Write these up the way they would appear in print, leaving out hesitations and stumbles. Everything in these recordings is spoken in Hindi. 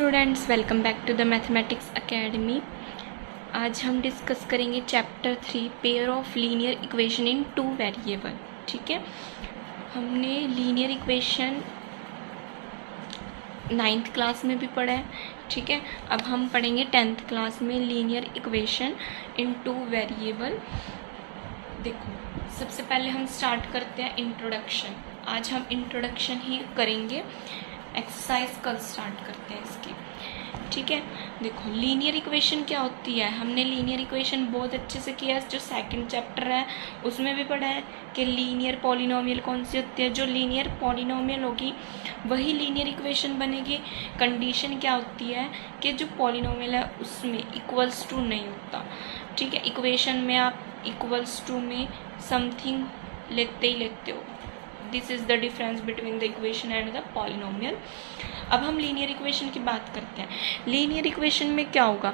Students, welcome back to the mathematics academy. आज हम डिस्कस करेंगे chapter 3 pair of linear equation in two variable. ठीक है, हमने लीनियर इक्वेशन 9th क्लास में भी पढ़ा है। ठीक है, अब हम पढ़ेंगे 10th क्लास में linear equation in two variable. देखो, सबसे पहले हम स्टार्ट करते हैं इंट्रोडक्शन। आज हम इंट्रोडक्शन ही करेंगे, एक्सरसाइज कल स्टार्ट करते हैं इसकी। ठीक है, देखो लीनियर इक्वेशन क्या होती है। हमने लीनियर इक्वेशन बहुत अच्छे से किया है, जो सेकंड चैप्टर है उसमें भी पढ़ा है कि लीनियर पॉलिनोमियल कौन सी होती है। जो लीनियर पॉलिनोमियल होगी वही लीनियर इक्वेशन बनेगी। कंडीशन क्या होती है कि जो पॉलिनोमियल है उसमें इक्वल्स टू नहीं होता। ठीक है, इक्वेशन में आप इक्वल्स टू में समथिंग लेते ही लेते हो। This is the difference between the equation and the polynomial. अब हम लीनियर इक्वेशन की बात करते हैं। लीनियर इक्वेशन में क्या होगा,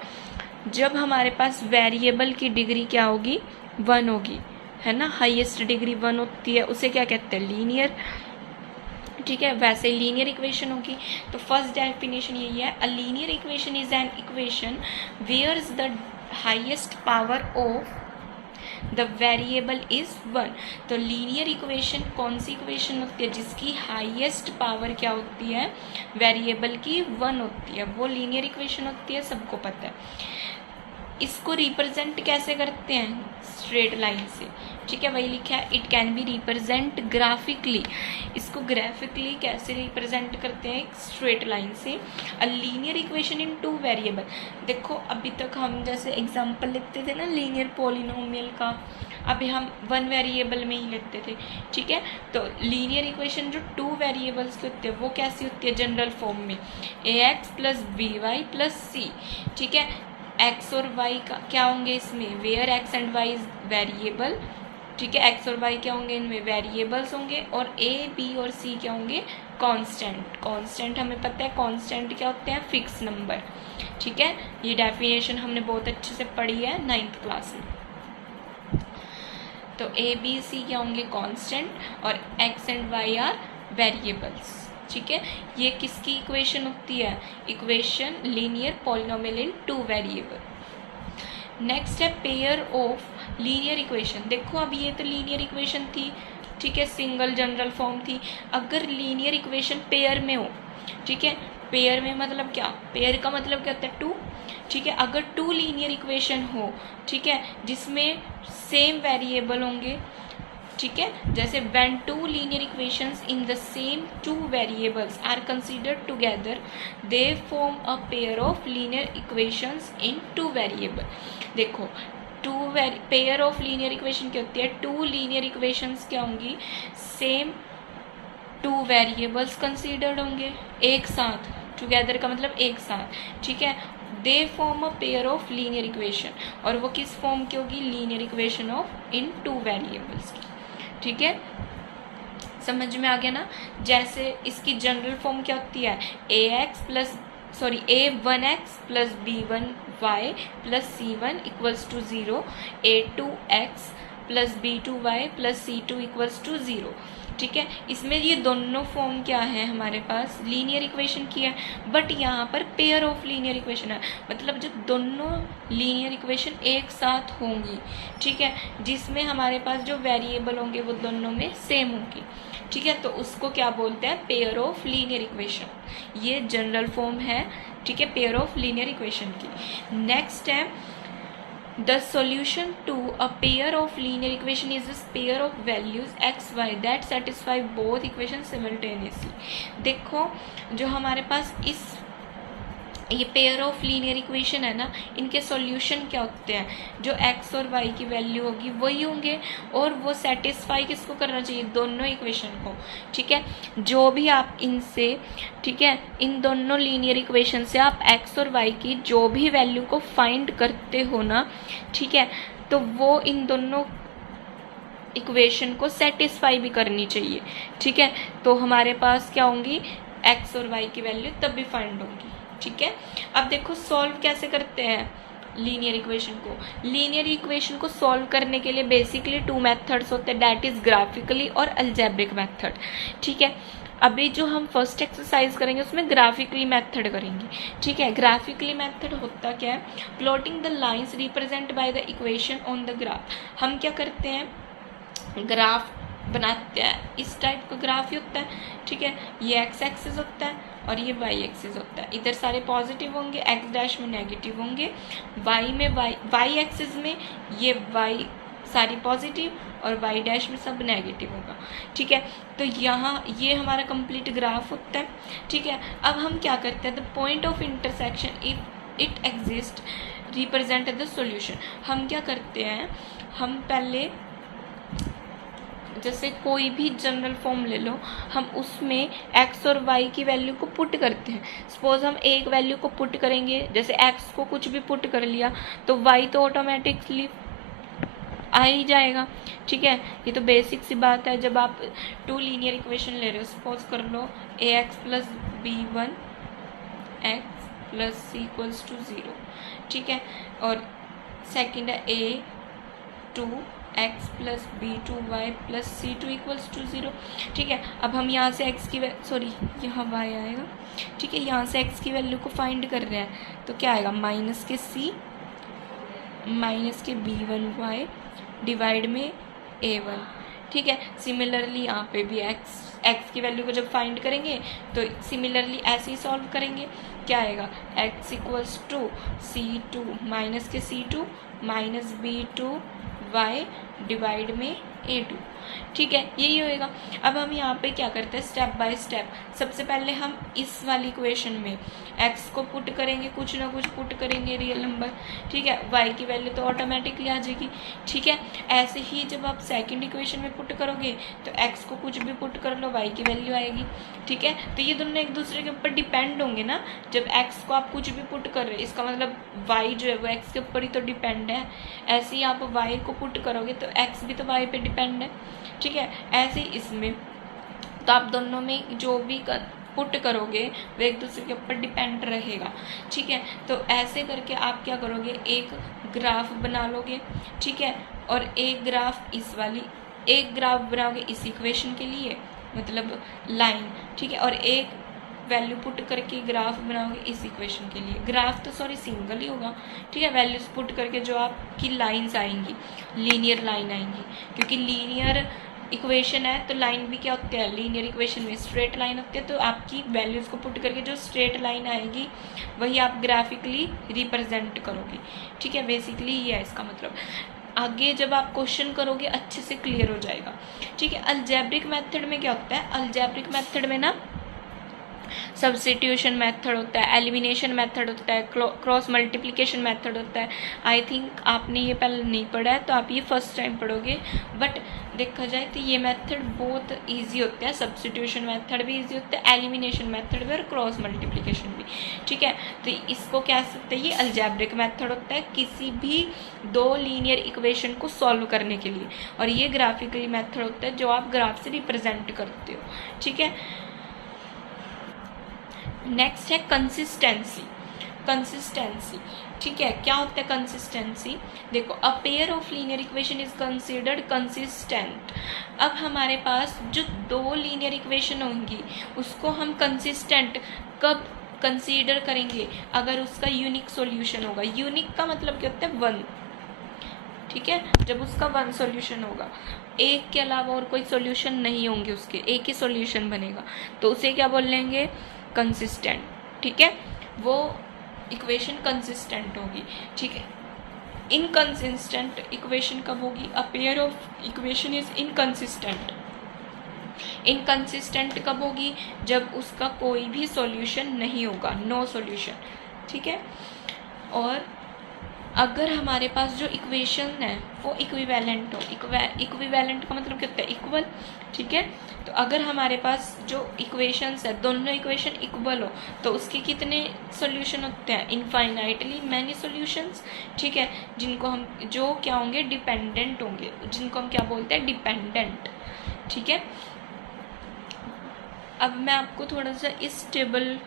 जब हमारे पास वेरिएबल की डिग्री क्या होगी, 1 होगी, है ना। हाईएस्ट डिग्री 1 होती है, उसे क्या कहते हैं, लीनियर। ठीक है, वैसे लीनियर इक्वेशन होगी। तो फर्स्ट डेफिनेशन यही है, a linear equation is an equation where the highest power of the variable is 1। तो लीनियर इक्वेशन कौन सी इक्वेशन होती है जिसकी हाईएस्ट पावर क्या होती है, वेरिएबल की 1 होती है, वो लीनियर इक्वेशन होती है, सबको पता है। इसको रिप्रेजेंट कैसे करते हैं, स्ट्रेट लाइन से। ठीक है, वही लिखा है, it can be represent graphically. इसको ग्राफिकली कैसे रिप्रेजेंट करते हैं, स्ट्रेट लाइन से। अ linear equation in two variable. देखो अभी तक हम जैसे एग्जांपल लिखते थे ना लीनियर पॉलिनोमियल का, अभी हम 1 वेरिएबल में ही लिखते थे। ठीक है, तो लीनियर इक्वेशन जो 2 वेरिएबल्स की होती है वो कैसी होती है, जनरल फॉर्म में ax plus B Y plus C. ठीक है, एक्स और वाई का क्या होंगे इसमें, where X and Y is variable. ठीक है, एक्स और वाई क्या होंगे, इनमें वेरिएबल्स होंगे। और ए बी और सी क्या होंगे, कांस्टेंट। कांस्टेंट हमें पता है, कांस्टेंट क्या होते हैं, फिक्स नंबर। ठीक है, ये डेफिनेशन हमने बहुत अच्छे से पढ़ी है 9th क्लास में। तो ए बी सी क्या होंगे, कांस्टेंट, और x and y are variables. ठीक है, ये किसकी इक्वेशन होती है, equation linear polynomial in two variable. Next है पेयर ऑफ लीनियर इक्वेशन। देखो अब ये तो लीनियर इक्वेशन थी, ठीक है, सिंगल जनरल फॉर्म थी। अगर लीनियर इक्वेशन पेयर में हो, ठीक है, पेयर में मतलब क्या, पेयर का मतलब क्या होता है, 2। ठीक है, अगर 2 लीनियर इक्वेशन हो, ठीक है, जिसमें सेम वेरिएबल होंगे, ठीक है, जैसे when 2 linear equations in the same 2 variables are considered together, they form a pair of linear equations in 2 variable। देखो पेयर ऑफ लीनियर इक्वेशन क्या होती है, 2 लीनियर इक्वेशंस क्या होंगी, सेम 2 वेरिएबल्स कंसीडर्ड होंगे एक साथ, टुगेदर का मतलब एक साथ। ठीक है, they form a pair of linear equation, और वो किस फॉर्म की होगी, linear equation of in 2 variables की। ठीक है, समझ में आ गया ना। जैसे इसकी जनरल फॉर्म क्या होती है, a1x plus b1y plus c1 equals to 0, a2x plus b2y plus c2 equals to 0। ठीक है, इसमें ये दोनों फॉर्म क्या है, हमारे पास लीनियर इक्वेशन की है, बट यहाँ पर पेयर ऑफ लीनियर इक्वेशन है, मतलब जब दोनों लीनियर इक्वेशन एक साथ होंगी, ठीक है, जिसमें हमारे पास जो वेरिएबल होंगे वो दोनों में सेम होंगी। ठीक है, तो उसको क्या बोलते हैं, पेयर ऑफ लीनियर इक्वेशन। ये जनरल फॉर्म है, ठीक है, पेयर ऑफ लीनियर इक्वेशन की। नेक्स्ट है, the solution to a pair of linear equation is a pair of values x y that satisfy both equations simultaneously। देखो जो हमारे पास ये पेयर ऑफ लीनियर इक्वेशन है ना, इनके सॉल्यूशन क्या होते हैं, जो x और y की वैल्यू होगी वही होंगे, और वो सेटिस्फाई किसको करना चाहिए, दोनों इक्वेशन को। ठीक है, जो भी आप इनसे, ठीक है, इन दोनों लीनियर इक्वेशन से आप x और y की जो भी वैल्यू को फाइंड करते हो ना, ठीक है, तो वो इन दोनों इक्वेशन को सेटिस्फाई भी करनी चाहिए। ठीक है, तो हमारे पास क्या होंगी, x और y की वैल्यू तब भी फाइंड होंगी। ठीक है, अब देखो सॉल्व कैसे करते हैं, लीनियर इक्वेशन को सॉल्व करने के लिए बेसिकली 2 मेथड्स होते हैं, दैट इज ग्राफिकली और अलजेब्रिक मेथड। ठीक है, अभी जो हम फर्स्ट एक्सरसाइज करेंगे उसमें ग्राफिकली मेथड करेंगे। ठीक है, ग्राफिकली मेथड होता क्या है, plotting the lines represent by the equation on the graph. हम क्या करते हैं, ग्राफ बनाते हैं, इस टाइप का ग्राफ ही होता है। ठीक है, ये एक्स एक्सिस होता है और ये वाई एक्सिस होता है, इधर सारे पॉजिटिव होंगे, एक्स डैश में नेगेटिव होंगे, वाई एक्सिस में ये वाई सारी पॉजिटिव और वाई डैश में सब नेगेटिव होगा। ठीक है, तो यहाँ ये हमारा कंप्लीट ग्राफ होता है। ठीक है, अब हम क्या करते हैं, the point of intersection if it exist represent the solution. हम क्या करते हैं, हम पहले जैसे कोई भी जनरल फॉर्म ले लो, हम उसमें x और y की वैल्यू को पुट करते हैं। सपोज हम एक वैल्यू को पुट करेंगे, जैसे x को कुछ भी पुट कर लिया तो y तो ऑटोमेटिकली आ ही जाएगा। ठीक है, ये तो बेसिक सी बात है। जब आप 2 लीनियर इक्वेशन ले रहे हो, सपोज कर लो ax plus b1 x plus c equals to 0। ठीक है, और सेकेंड है a2 x plus b2y plus c2 equals to 0। ठीक है, अब हम यहाँ से x की यहाँ y आएगा। ठीक है, यहाँ से x की वैल्यू को फाइंड कर रहे हैं तो क्या आएगा, माइनस के c माइनस के b1y डिवाइड में a1। ठीक है, सिमिलरली यहाँ पे भी x की वैल्यू को जब फाइंड करेंगे तो सिमिलरली ऐसे ही सॉल्व करेंगे। क्या आएगा, x equals to c2 minus के c2 माइनस b2y डिवाइड में a2। ठीक है, यही होएगा। अब हम यहाँ पे क्या करते हैं, स्टेप बाय स्टेप। सबसे पहले हम इस वाली इक्वेशन में x को पुट करेंगे, कुछ ना कुछ पुट करेंगे रियल नंबर। ठीक है, y की वैल्यू तो ऑटोमेटिकली आ जाएगी। ठीक है, ऐसे ही जब आप सेकंड इक्वेशन में पुट करोगे तो x को कुछ भी पुट कर लो, y की वैल्यू आएगी। ठीक है, तो ये दोनों एक दूसरे के ऊपर डिपेंड होंगे ना। जब x को आप कुछ भी पुट कर रहे हो, इसका मतलब y जो है वो x के ऊपर ही तो डिपेंड है। ऐसे ही आप y को पुट करोगे तो x भी तो y पे डिपेंड है। ठीक है, ऐसे इसमें तो आप दोनों में जो भी पुट करोगे वो एक दूसरे के ऊपर डिपेंड रहेगा। ठीक है, तो ऐसे करके आप क्या करोगे, एक ग्राफ बना लोगे। ठीक है, और एक ग्राफ बनाओगे इस इक्वेशन के लिए, मतलब लाइन। ठीक है, और एक वैल्यू पुट करके ग्राफ बनाओगे इस इक्वेशन के लिए। ग्राफ तो सिंगल ही होगा। ठीक है, वैल्यूज पुट करके जो आपकी लाइंस आएंगी, लीनियर लाइन आएंगी, क्योंकि लीनियर इक्वेशन है तो लाइन भी क्या होती है, लीनियर इक्वेशन में स्ट्रेट लाइन होती है। तो आपकी वैल्यूज़ को पुट करके जो स्ट्रेट लाइन आएगी वही आप ग्राफिकली रिप्रेजेंट करोगे। ठीक है, बेसिकली ये है इसका मतलब। आगे जब आप क्वेश्चन करोगे अच्छे से क्लियर हो जाएगा। ठीक है, अलजेब्रिक मेथड में क्या होता है, अलजेब्रिक मेथड में ना सब्स्टिट्यूशन मेथड होता है, एलिमिनेशन मेथड होता है, क्रॉस मल्टीप्लिकेशन मेथड होता है। आई थिंक आपने ये पहले नहीं पढ़ा है तो आप ये फर्स्ट टाइम पढ़ोगे। बट देखा जाए तो ये मेथड बहुत इजी होता है, सब्स्टिट्यूशन मेथड भी इजी होता है, एलिमिनेशन मेथड भी और क्रॉस मल्टीप्लिकेशन भी। ठीक है, तो इसको कह सकते हैं ये अलजेब्रिक मेथड होता है किसी भी 2 लीनियर इक्वेशन को सॉल्व करने के लिए, और ये ग्राफिकली मेथड होता है जो आप ग्राफ से रिप्रेजेंट करते हो। ठीक है, नेक्स्ट है कंसिस्टेंसी। ठीक है, क्या होता है कंसिस्टेंसी, देखो a pair of linear equation is considered consistent. अब हमारे पास जो 2 लीनियर इक्वेशन होंगी उसको हम कंसिस्टेंट कब कंसीडर करेंगे, अगर उसका यूनिक सॉल्यूशन होगा। यूनिक का मतलब क्या होता है, 1। ठीक है, जब उसका 1 सॉल्यूशन होगा, एक के अलावा और कोई सॉल्यूशन नहीं होंगे, उसके एक ही सॉल्यूशन बनेगा, तो उसे क्या बोल लेंगे, कंसिस्टेंट। ठीक है, वो इक्वेशन कंसिस्टेंट होगी। ठीक है, इनकंसिस्टेंट इक्वेशन कब होगी, a pair of equation is inconsistent. Inconsistent कब होगी, जब उसका कोई भी सॉल्यूशन नहीं होगा, नो सॉल्यूशन। ठीक है, और अगर हमारे पास जो इक्वेशन है वो इक्विवेलेंट हो, इक्विवेलेंट का मतलब क्या होता है, इक्वल। ठीक है, तो अगर हमारे पास जो इक्वेशंस है दोनों इक्वेशन इक्वल हो तो उसके कितने सॉल्यूशन होते हैं, इनफाइनाइटली मैनी सॉल्यूशंस। ठीक है, जिनको हम जो क्या होंगे, डिपेंडेंट होंगे, जिनको हम क्या बोलते हैं, डिपेंडेंट। ठीक है, अब मैं आपको थोड़ा सा इस टेबल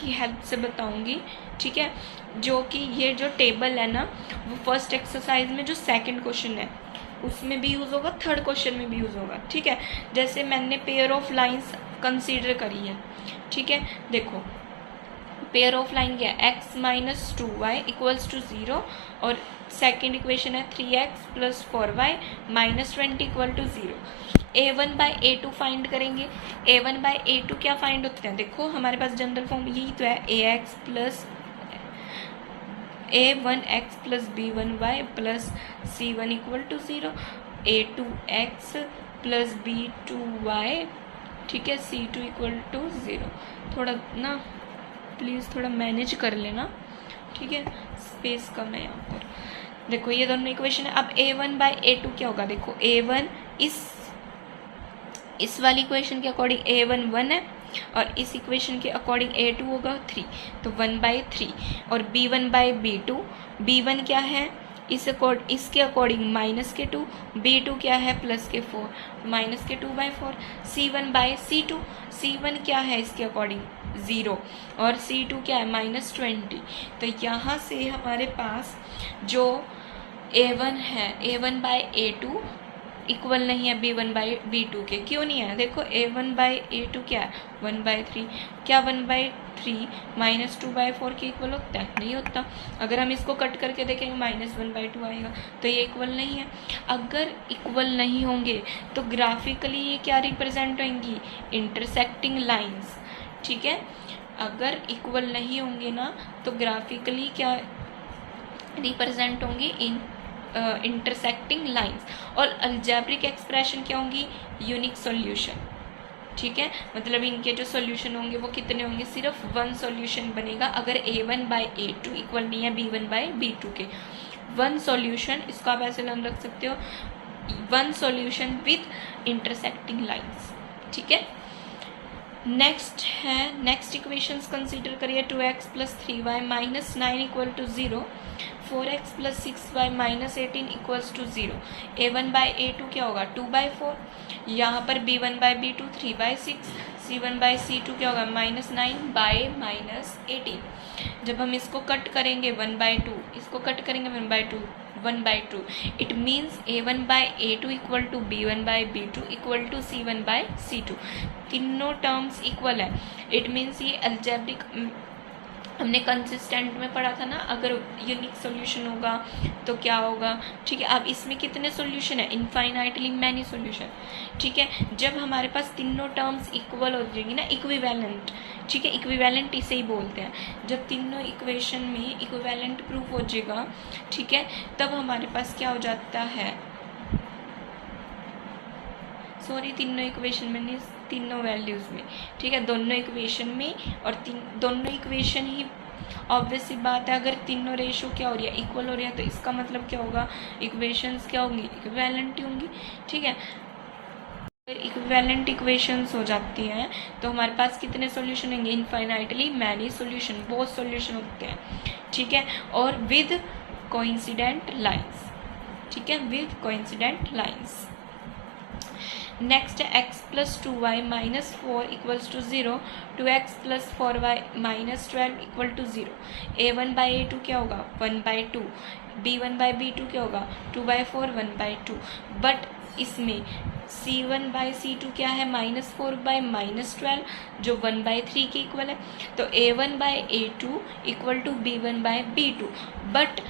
की हेल्प से बताऊंगी, ठीक है। जो कि ये जो टेबल है ना, वो फर्स्ट एक्सरसाइज में जो सेकंड क्वेश्चन है उसमें भी यूज़ होगा, थर्ड क्वेश्चन में भी यूज़ होगा, ठीक है। जैसे मैंने पेयर ऑफ लाइंस कंसीडर करी है, ठीक है। देखो पेयर ऑफ लाइन क्या है, x minus 2y equals to 0 और सेकेंड इक्वेशन है 3x plus 4y minus 20 equal to 0। a1 by a2 find करेंगे। a1 बाई a2 क्या फाइंड होते हैं, देखो हमारे पास जनरल फॉर्म यही तो है, ax plus a1x plus b1y plus c1 equal to 0, a2x plus b2y, ठीक है, c2 इक्वल टू 0। थोड़ा ना प्लीज़ थोड़ा मैनेज कर लेना, ठीक है, स्पेस कम है यहाँ पर। देखो ये दोनों इक्वेशन है। अब a1 बाई a2 क्या होगा, देखो a1 इस वाली इक्वेशन के अकॉर्डिंग a1 1 है और इस इक्वेशन के अकॉर्डिंग a2 होगा 3, तो 1/3। और b1 बाई b2, b1 क्या है इसके अकॉर्डिंग माइनस के 2, b2 क्या है प्लस के 4, माइनस के 2/4। c1 बाई c2, c1 क्या है इसके अकॉर्डिंग 0 और c2 क्या है माइनस 20। तो यहाँ से हमारे पास जो a1 है, a1 बाई a2 इक्वल नहीं है b1 बाई b2 के। क्यों नहीं है, देखो a1 बाई a2 क्या है 1/3, क्या 1/3 माइनस 2/4 के इक्वल होता है, नहीं होता। अगर हम इसको कट करके देखेंगे माइनस 1/2 आएगा, तो ये इक्वल नहीं है। अगर इक्वल नहीं होंगे तो ग्राफिकली ये क्या रिप्रेजेंट होंगी, इंटरसेक्टिंग लाइंस, ठीक है। अगर इक्वल नहीं होंगे ना तो ग्राफिकली क्या रिप्रेजेंट होंगी, इंटरसेक्टिंग लाइंस। और अलजेब्रिक एक्सप्रेशन क्या होंगी, यूनिक सॉल्यूशन, ठीक है। मतलब इनके जो सॉल्यूशन होंगे वो कितने होंगे, सिर्फ वन सॉल्यूशन बनेगा अगर a1 बाई a2 इक्वल नहीं है b1 बाई b2 के। वन सॉल्यूशन, इसको आप ऐसे नाम रख सकते हो, one solution with intersecting lines, ठीक है। नेक्स्ट इक्वेशंस कंसीडर करिए। 2x plus 3y minus 9 equal to 0, 4x plus 6y minus 18 equals to 0। a1 by a2 क्या होगा 2/4, यहाँ पर b1 by b2 3/6, c1 by c2 क्या होगा -9 बाई -18। जब हम इसको कट करेंगे 1/2, इसको कट करेंगे 1/2, it means a1 by a2 equal to b1 by b2 equal to c1 by c2। तीनों टर्म्स इक्वल है, इट मीन्स ये अलजेब्रिक, हमने कंसिस्टेंट में पढ़ा था ना, अगर यूनिक सॉल्यूशन होगा तो क्या होगा, ठीक है। अब इसमें कितने सॉल्यूशन है, इनफाइनाइटली मैनी सॉल्यूशन, ठीक है। जब हमारे पास तीनों टर्म्स इक्वल हो जाएंगी ना, इक्विवेलेंट, ठीक है, इक्विवेलेंट इसे ही बोलते हैं। जब तीनों इक्वेशन में इक्विवेलेंट प्रूफ हो जाएगा, ठीक है, तब हमारे पास क्या हो जाता है, सॉरी तीनों इक्वेशन में नहीं, तीनों वैल्यूज़ में, ठीक है, दोनों इक्वेशन में। और दोनों इक्वेशन ही, ऑब्वियस सी बात है, अगर तीनों रेशो क्या हो रही है, इक्वल हो रही है, तो इसका मतलब क्या होगा, इक्वेशंस क्या होंगी, इक्विवेलेंट ही होंगी, ठीक है। अगर इक्विवेलेंट इक्वेशंस हो जाती हैं तो हमारे पास कितने सॉल्यूशन होंगे, इनफाइनाइटली मैनी सॉल्यूशन, बहुत सॉल्यूशन होते हैं, ठीक है। और विद कोइंसिडेंट लाइंस, ठीक है, विद कोइंसिडेंट लाइंस। नेक्स्ट है x plus 2y minus 4 equals to 0, 2x plus 4y minus 12 equal to 0। a1 by a2 क्या होगा 1/2, b1 बाई b2 क्या होगा 2/4, 1/2। बट इसमें c1 बाई c2 क्या है -4 बाई -12, जो 1/3 के इक्वल है। तो a1 by a2 equal to b1 by b2, but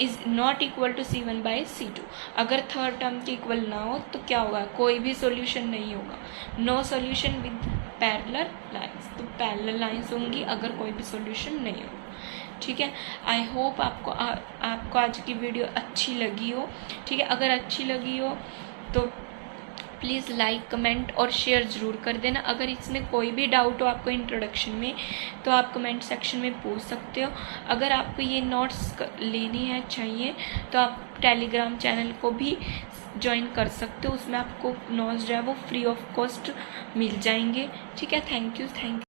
is not equal to c1 by c2। अगर थर्ड टर्म के इक्वल ना हो तो क्या होगा, कोई भी सॉल्यूशन नहीं होगा, no solution with parallel lines. तो पैरेलल लाइंस होंगी अगर कोई भी सॉल्यूशन नहीं होगा, ठीक है। आई होप आपको आज की वीडियो अच्छी लगी हो, ठीक है। अगर अच्छी लगी हो तो प्लीज़ लाइक, कमेंट और शेयर ज़रूर कर देना। अगर इसमें कोई भी डाउट हो आपको इंट्रोडक्शन में तो आप कमेंट सेक्शन में पूछ सकते हो। अगर आपको ये नोट्स लेनी है, चाहिए, तो आप टेलीग्राम चैनल को भी ज्वाइन कर सकते हो, उसमें आपको नोट्स जो है वो फ्री ऑफ कॉस्ट मिल जाएंगे, ठीक है। Thank you.